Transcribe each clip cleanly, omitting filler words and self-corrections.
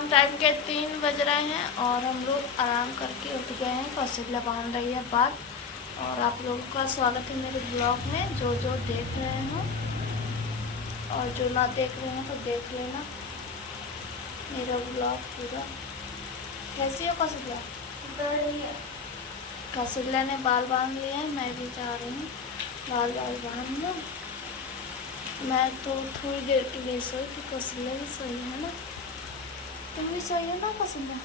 शाम टाइम के 3 बज रहे हैं और हम लोग आराम करके उठ गए हैं। कौशल्या बांध रही है बात। और आप लोगों का स्वागत है मेरे ब्लॉग में, जो देख रहे हो और जो ना देख रहे हैं तो देख लेना मेरा ब्लॉग पूरा। कैसी हो कौशल्या? बढ़िया। कौशल्या ने बाल बांध लिए हैं, मैं भी जा रही हूँ बाल बांध लूँ। मैं तो थोड़ी देर के लिए सोई थी, कौशल्या भी सोई है ना? तुम भी सोई हो ना कौशल्या?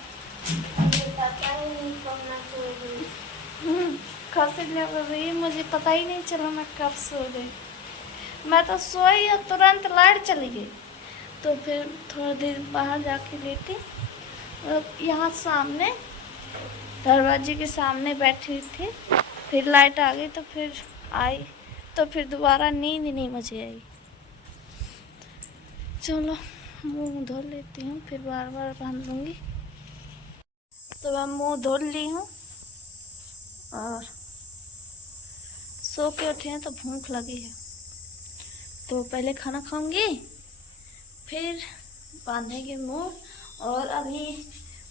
कौशल्या बोल रही है मुझे पता ही नहीं चला मैं कब सो गई। मैं तो सोई और तुरंत लाइट चली गई, तो फिर थोड़ा देर बाहर जाके लेटी। यहाँ सामने दरवाजे के सामने बैठी थी, फिर लाइट आ गई तो फिर आई, तो फिर दोबारा नींद नहीं मुझे आई। चलो मुंह धो लेती हूँ, फिर बार बार बांध लूँगी। तो मैं मुंह धो ली हूँ और सो के उठे हैं तो भूख लगी है, तो पहले खाना खाऊंगी फिर बांधेंगे मुंह। और अभी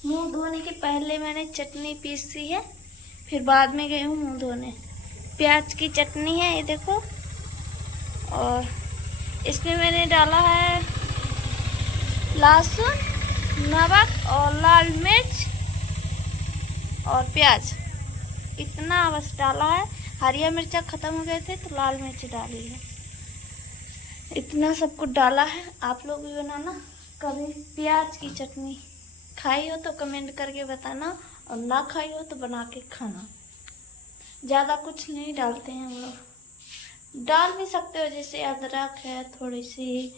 मुंह धोने के पहले मैंने चटनी पीसी है, फिर बाद में गई हूँ मुंह धोने। प्याज की चटनी है ये देखो, और इसमें मैंने डाला है लहसुन, नमक और लाल मिर्च और प्याज, इतना बस डाला है। हरिया मिर्चा ख़त्म हो गए थे तो लाल मिर्च डाली है, इतना सब कुछ डाला है। आप लोग भी बनाना कभी प्याज की चटनी, खाई हो तो कमेंट करके बताना, और ना खाई हो तो बना के खाना। ज़्यादा कुछ नहीं डालते हैं हम लोग, डाल भी सकते हो जैसे अदरक है, थोड़ी सी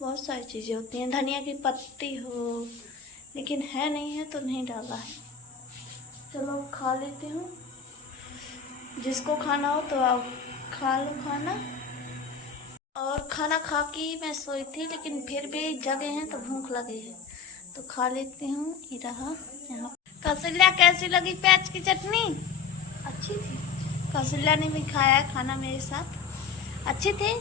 बहुत सारी चीज़ें होती हैं, धनिया की पत्ती हो, लेकिन है नहीं है तो नहीं डाला है। चलो खा लेती हूँ, जिसको खाना हो तो आप खा लो खाना। और खाना खा के मैं सोई थी, लेकिन फिर भी जगे हैं तो भूख लगी है तो खा लेती हूँ। ये रहा यहाँ। कौशल्या कैसी लगी प्याज की चटनी? अच्छी थी। कौशल्या ने भी खाया है खाना मेरे साथ, अच्छी थी।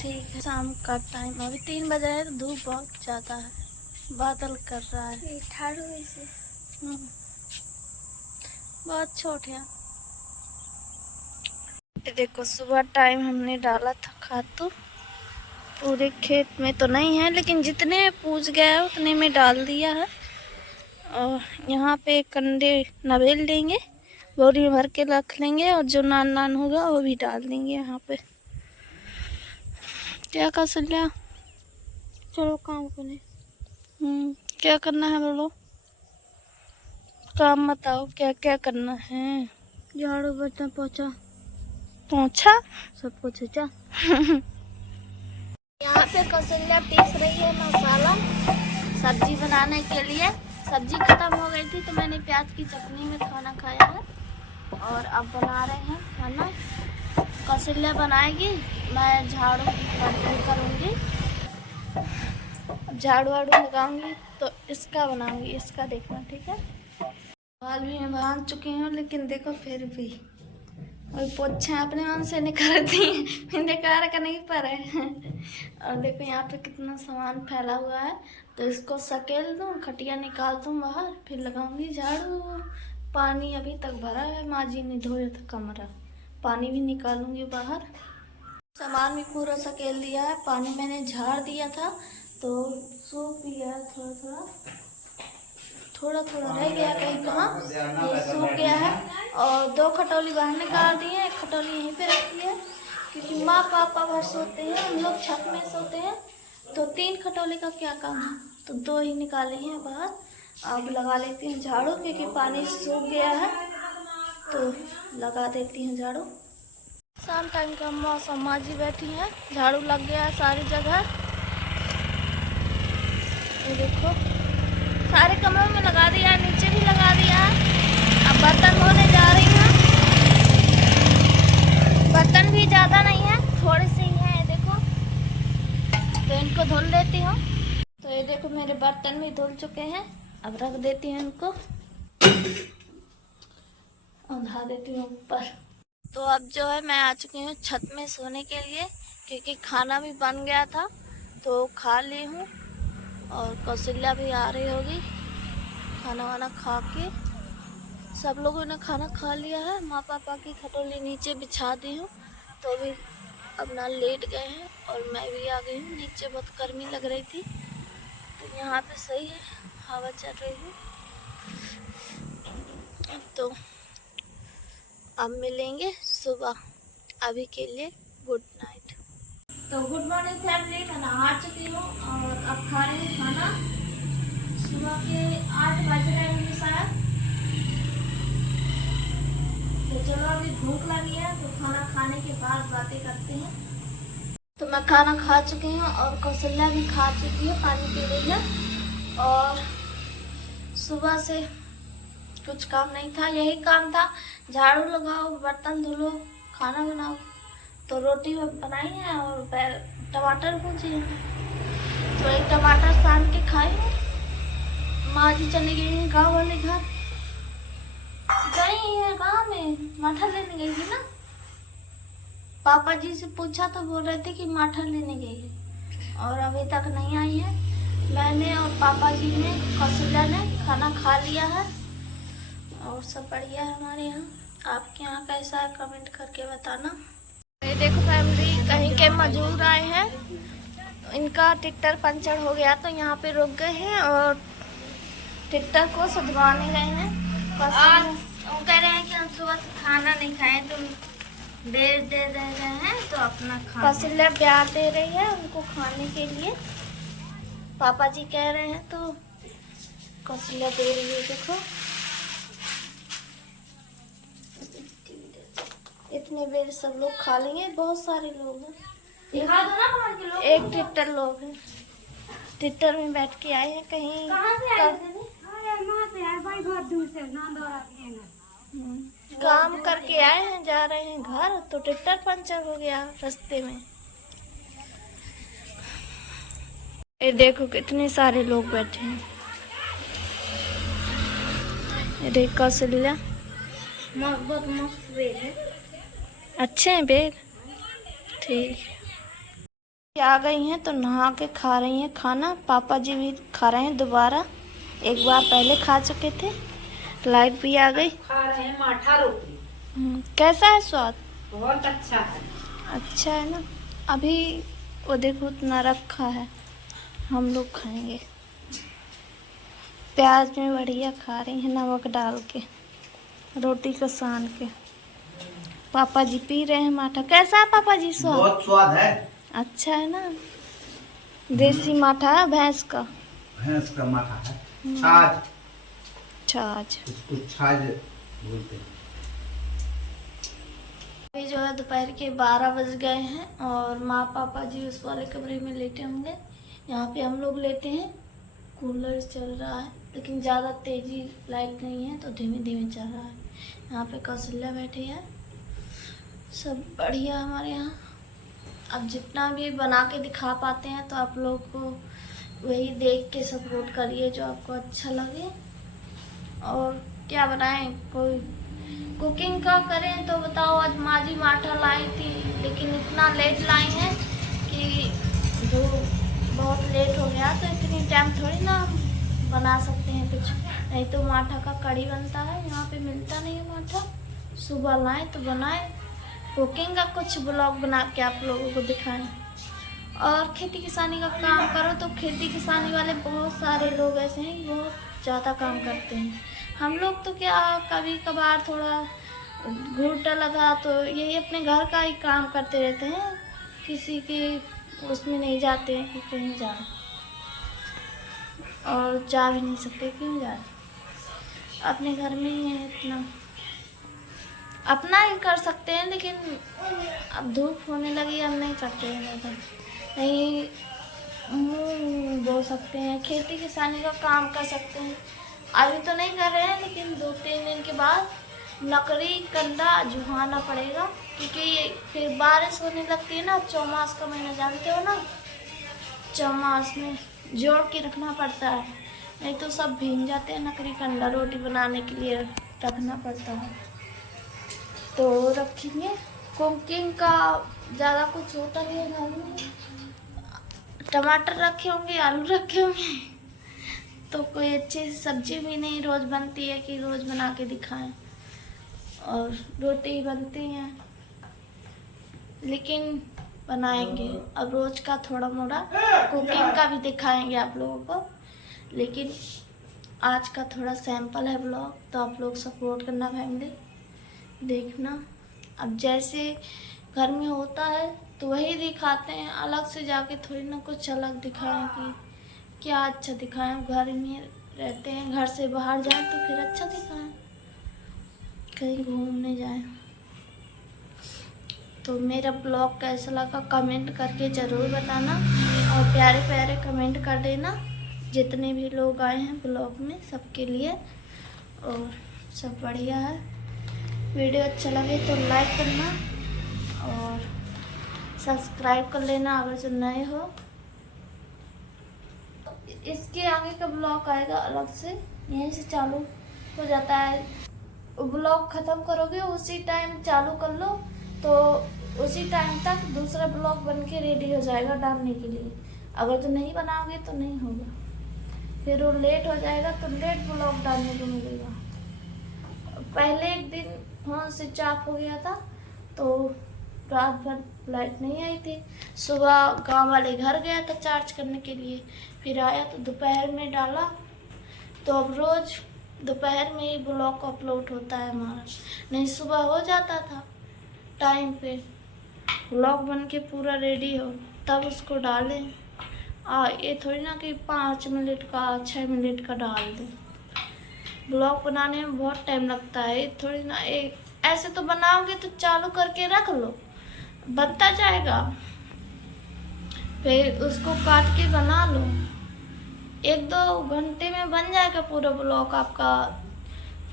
ठीक है, शाम का टाइम अभी 3 बज रहे हैं तो धूप बहुत ज़्यादा है, बादल कर रहा है। बहुत छोट है। देखो सुबह टाइम हमने डाला था खातू, पूरे खेत में तो नहीं है लेकिन जितने में पूज गया है उतने में डाल दिया है। और यहाँ पे कंडे नवेल लेंगे, बोरी भर के रख लेंगे, और जो नान नान होगा वो भी डाल देंगे यहाँ पे। क्या कौशल्या? चलो काम करें। क्या करना है बोलो, काम बताओ क्या क्या करना है। झाड़ू बर्तन पोछा पोछा सब कुछ है। यहाँ पे कौशल्या पीस रही है मसाला सब्जी बनाने के लिए। सब्जी खत्म हो गई थी तो मैंने प्याज की चटनी में खाना खाया है, और अब बना रहे हैं खाना। कौशल्या बनाएगी, मैं झाड़ू बर्तन करूँगी, झाड़ू वाड़ू लगाऊंगी तो इसका बनाऊंगी, इसका देखना ठीक है। बाल भी मैं बांध चुकी हूँ, लेकिन देखो फिर भी और पोछा अपने मन से निकालती है, निकाल कर नहीं पा रहे हैं। और देखो यहाँ पे कितना सामान फैला हुआ है, तो इसको सकेल दूँ, खटिया निकाल दूँ बाहर, फिर लगाऊंगी झाड़ू। पानी अभी तक भरा है, माँ जी ने धोया था कमरा, पानी भी निकालूंगी बाहर। सामान भी पूरा सकेल दिया है, पानी मैंने झाड़ दिया था तो सूख गया है, थोड़ा थोड़ा रह गया कहीं कहाँ, ये सूख गया है। और 2 खटोली बाहर निकाल दी है, 1 खटोली यहीं पे रखी है, क्योंकि माँ पापा भर सोते हैं, हम लोग छत में सोते हैं, तो 3 खटोली का क्या काम है, तो 2 ही निकाली हैं बाहर। अब लगा लेती हूँ झाड़ू, क्योंकि पानी सूख गया है, तो लगा देती हूँ झाड़ू। शाम टाइम का मौसम, माँ जी बैठी हैं, झाड़ू लग गया है सारी जगह। ये देखो सारे कमरों में लगा दिया है, नीचे भी लगा दिया है। अब बर्तन धोने जा रही हूँ, बर्तन भी ज़्यादा नहीं है, थोड़े से ही हैं, ये देखो, तो इनको धुल लेती हूँ। तो ये देखो मेरे बर्तन भी धुल चुके हैं, अब रख देती हूँ इनको और धा देती हूँ ऊपर। तो अब जो है मैं आ चुकी हूँ छत में सोने के लिए, क्योंकि खाना भी बन गया था तो खा ली हूँ। और कौशल्या भी आ रही होगी खाना वाना खा के। सब लोगों ने खाना खा लिया है। माँ पापा की खटोली नीचे बिछा दी हूँ तो भी अपना लेट गए हैं और मैं भी आ गई हूँ नीचे। बहुत गर्मी लग रही थी तो यहाँ पे सही है, हवा चल रही है। तो अब मिलेंगे सुबह, अभी के लिए गुड नाइट। तो गुड मॉर्निंग फैमिली, मैं नहा चुकी हूँ और अब खा रही हूँ खाना। सुबह के 8 बज रहे हैं शायद। तो चलो अभी भूख लगी है तो खाना खाने के बाद बातें करते हैं। तो मैं खाना खा चुकी हूँ और कौशल्या भी खा चुकी है, पानी पी रही है। और सुबह से कुछ काम नहीं था, यही काम था झाड़ू लगाओ, बर्तन धुलो, खाना बनाओ। तो रोटी बनाई है और टमाटर भूजी है तो एक टमाटर सान के खाई। माँ जी चली गई हैं गाँव वाले घर, गई है गाँव में, मटर लेने गई थी ना। पापा जी से पूछा तो बोल रहे थे कि मटर लेने गई है और अभी तक नहीं आई है। मैंने और पापा जी ने, कौशल्या ने खाना खा लिया है और सब बढ़िया है हमारे यहाँ। आपके यहाँ कैसा है कमेंट करके बताना। ये देखो फैमिली, कहीं के मजदूर आए हैं, इनका ट्रैक्टर पंचर हो गया तो यहाँ पे रुक गए हैं और ट्रैक्टर को सुधरवाने गए हैं। वो कह रहे हैं कि हम सुबह से खाना नहीं खाए तो देर दे रहे हैं तो अपना खाना। कौशल्या प्यार दे रही है उनको खाने के लिए, पापा जी कह रहे हैं तो कौशल्या दे रही है। देखो इतने बेर सब लोग खा लेंगे, बहुत सारे लोग हैं। एक ट्रैक्टर लोग हैं, ट्रैक्टर में बैठ के आए हैं कहीं। काम करके आए हैं, जा रहे हैं घर तो ट्रैक्टर पंचर हो गया रास्ते में। ये देखो कितने सारे लोग बैठे हैं। ये देख कौशल्या, बहुत मस्त बेल है, अच्छे हैं बेल, ठीक। आ गई हैं तो नहा के खा रही हैं खाना। पापा जी भी खा रहे हैं दोबारा, एक बार पहले खा चुके थे। लाइट भी आ गई। खा रहे हैं माठा रोटी। कैसा है स्वाद? बहुत अच्छा है। अच्छा है ना। अभी वो देखो उतना रखा है, हम लोग खाएंगे। प्याज में बढ़िया खा रही हैं नमक डाल के, रोटी को सान के। पापा जी पी रहे हैं माठा। कैसा है पापा जी स्वाद? बहुत स्वाद है। अच्छा है ना। देसी माठा है, भैंस का माठा है। छाछ, छाछ, इसको छाछ बोलते हैं। अभी जो है दोपहर के 12 बज गए हैं और माँ पापा जी उस वाले कमरे में लेटे होंगे। यहाँ पे हम लोग लेटे हैं। कूलर चल रहा है लेकिन ज़्यादा तेजी लाइट नहीं है तो धीमे धीमे चल रहा है। यहाँ पे कौशल्या बैठी है। सब बढ़िया हमारे यहाँ। अब जितना भी बना के दिखा पाते हैं तो आप लोग को वही देख के सपोर्ट करिए जो आपको अच्छा लगे। और क्या बनाएं, कोई कुकिंग का करें तो बताओ। आज माँ जी माठा लाई थी लेकिन इतना लेट लाई हैं कि जो बहुत लेट हो गया तो इतनी टाइम थोड़ी ना बना सकते हैं कुछ। नहीं तो माठा का कड़ी बनता है, यहाँ पे मिलता नहीं है माठा। सुबह लाएं तो बनाएं। कुकिंग का कुछ ब्लॉग बना के आप लोगों को दिखाएं। और खेती किसानी का काम करो तो खेती किसानी वाले बहुत सारे लोग ऐसे हैं, बहुत ज़्यादा काम करते हैं। हम लोग तो क्या कभी कभार थोड़ा घूटा लगा तो यही अपने घर का ही काम करते रहते हैं, किसी के उसमें नहीं जाते हैं कि कहीं जाए, और जा भी नहीं सकते, क्यों जाए, अपने घर में ही है। इतना अपना ही कर सकते हैं लेकिन अब धूप होने लगी, अब नहीं करते हैं ज़्यादा। नहीं मुँह बो सकते हैं, खेती किसानी का काम कर सकते हैं। अभी तो नहीं कर रहे हैं लेकिन 2-3 दिन के बाद लकड़ी कंडा जुहाना पड़ेगा क्योंकि फिर बारिश होने लगती है ना। चौमास का महीना जानते हो ना, चौमास में जोड़ के रखना पड़ता है, नहीं तो सब भीग जाते हैं। लकड़ी कंडा रोटी बनाने के लिए रखना पड़ता है तो रखेंगे। कुकिंग का ज़्यादा कुछ होता नहीं है घर में, टमाटर रखे होंगे, आलू रखे होंगे, तो कोई अच्छी सब्जी भी नहीं रोज़ बनती है कि रोज़ बना के दिखाएं। और रोटी बनती हैं, लेकिन बनाएंगे अब रोज़ का थोड़ा मोड़ा कुकिंग का भी दिखाएंगे आप लोगों को। लेकिन आज का थोड़ा सैंपल है ब्लॉग, तो आप लोग सपोर्ट करना फैमिली, देखना। अब जैसे घर में होता है तो वही दिखाते हैं, अलग से जाके थोड़ी ना कुछ अलग दिखाएं कि क्या अच्छा दिखाएं। घर में रहते हैं, घर से बाहर जाएं तो फिर अच्छा दिखाएं, कहीं घूमने जाएं। तो मेरा ब्लॉग कैसा लगा कमेंट करके ज़रूर बताना, और प्यारे प्यारे कमेंट कर देना जितने भी लोग आए हैं ब्लॉग में, सबके लिए। और सब बढ़िया है। वीडियो अच्छा लगे तो लाइक करना और सब्सक्राइब कर लेना अगर जो नए हो। इसके आगे का ब्लॉग आएगा अलग से, यहीं से चालू हो जाता है। ब्लॉग ख़त्म करोगे उसी टाइम चालू कर लो, तो उसी टाइम तक दूसरा ब्लॉग बन के रेडी हो जाएगा डालने के लिए। अगर तो नहीं बनाओगे तो नहीं होगा, फिर वो लेट हो जाएगा तो लेट ब्लॉग डालने को मिलेगा। पहले एक दिन फ़ोन स्विच ऑफ हो गया था, तो रात भर लाइट नहीं आई थी। सुबह गांव वाले घर गया था चार्ज करने के लिए, फिर आया तो दोपहर में डाला। तो अब रोज़ दोपहर में ही ब्लॉग अपलोड होता है हमारा, नहीं सुबह हो जाता था टाइम पे। ब्लॉग बन के पूरा रेडी हो तब उसको डालें। ये थोड़ी ना कि 5 मिनट का 6 मिनट का डाल दें। ब्लॉग बनाने में बहुत टाइम लगता है, ये थोड़ी ना एक ऐसे तो बनाओगे तो चालू करके रख लो, बनता जाएगा, फिर उसको काट के बना लो। 1-2 घंटे में बन जाएगा पूरा ब्लॉग आपका,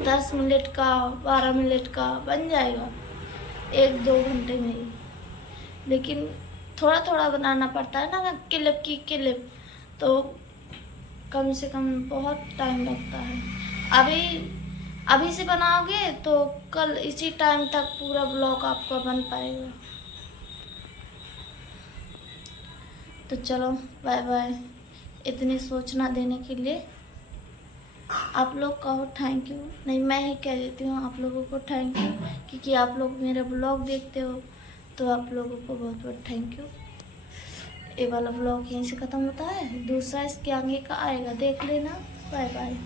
10 मिनट का 12 मिनट का बन जाएगा 1-2 घंटे में ही। लेकिन थोड़ा थोड़ा बनाना पड़ता है ना, क्लिप की क्लिप, तो कम से कम बहुत टाइम लगता है। अभी से बनाओगे तो कल इसी टाइम तक पूरा ब्लॉग आपका बन पाएगा। तो चलो बाय बाय, इतनी सोचना देने के लिए आप लोग कहो थैंक यू, नहीं मैं ही कह देती हूँ आप लोगों को थैंक यू, क्योंकि आप लोग मेरा ब्लॉग देखते हो, तो आप लोगों को बहुत बहुत थैंक यू। ये वाला ब्लॉग यहीं से ख़त्म होता है, दूसरा इसके आगे का आएगा, देख लेना। Bye bye.